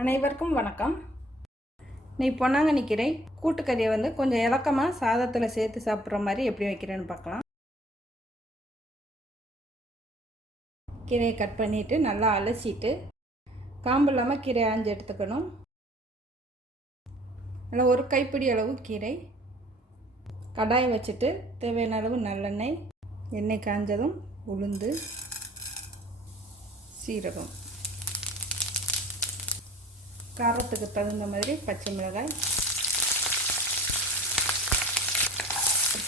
அனைவருக்கும் வணக்கம். நீ பொன்னாங்கண்ணி கீரை கூட்டுக்கறியை வந்து கொஞ்சம் இலக்கமாக சாதத்தில் சேர்த்து சாப்பிட்ற மாதிரி எப்படி வைக்கிறேன்னு பார்க்கலாம். கீரையை கட் பண்ணிவிட்டு நல்லா அலசிட்டு காம்பு இல்லாமல் கீரையை ஆஞ்சு எடுத்துக்கணும். நல்லா ஒரு கைப்பிடி அளவு கீரை. கடாயை வச்சுட்டு தேவையான அளவு நல்லெண்ணெய் எண்ணெய் காஞ்சதும் உளுந்து சீரகம். காரத்துக்கு தகுந்த மாதிரி பச்சை மிளகாய்.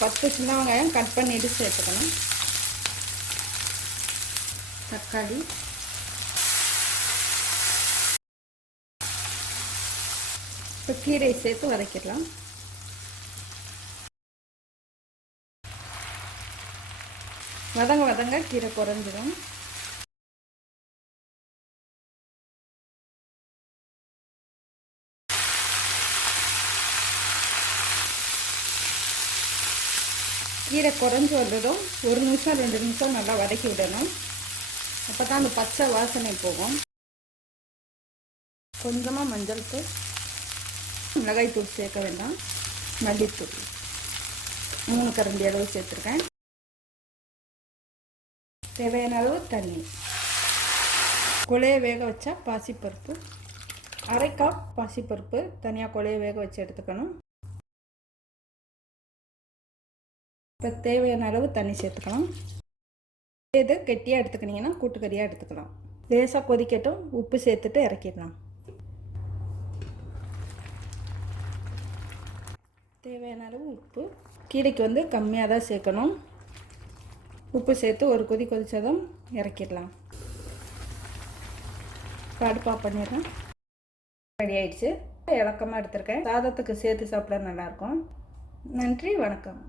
பத்து சின்ன வெங்காயம் கட் பண்ணிட்டு சேர்த்துக்கணும். தக்காளி. இப்போ கீரை சேர்த்து வதக்கிடலாம். வதங்க வதங்க கீரை குறைஞ்சிடும் கீரை குறைஞ்சி வந்ததும் ஒரு நிமிஷம் ரெண்டு நிமிஷம் நல்லா வதக்கி விடணும். அப்போ தான் அந்த பச்சை வாசனை போகும். கொஞ்சமாக மஞ்சள் தூள் மிளகாய் தூள் சேர்க்க வேண்டாம். மல்லித்தூள் மூணு கரண்டி அளவு சேர்த்துருக்கேன். தேவையான அளவு தண்ணி. கொலையை வேக வச்சா பாசிப்பருப்பு. அரை கப் பாசிப்பருப்பு தனியாக கொலையை வேக வச்சு எடுத்துக்கணும். இப்போ தேவையான அளவு தண்ணி சேர்த்துக்கலாம். இதை கெட்டியாக எடுத்துக்கிட்டிங்கன்னா கூட்டுக்கறியாக எடுத்துக்கலாம். லேசாக கொதிக்கட்டும் உப்பு சேர்த்துட்டு இறக்கிடலாம். தேவையான அளவு உப்பு. கீரைக்கு வந்து கம்மியாக தான் சேர்க்கணும். உப்பு சேர்த்து ஒரு கொதி கொதித்ததும் இறக்கிடலாம். கடுப்பாக பண்ணிடுறேன் ரெடி ஆயிடுச்சு. இலக்கமாக எடுத்திருக்கேன். சாதத்துக்கு சேர்த்து சாப்பிட நல்லாயிருக்கும் நன்றி வணக்கம்.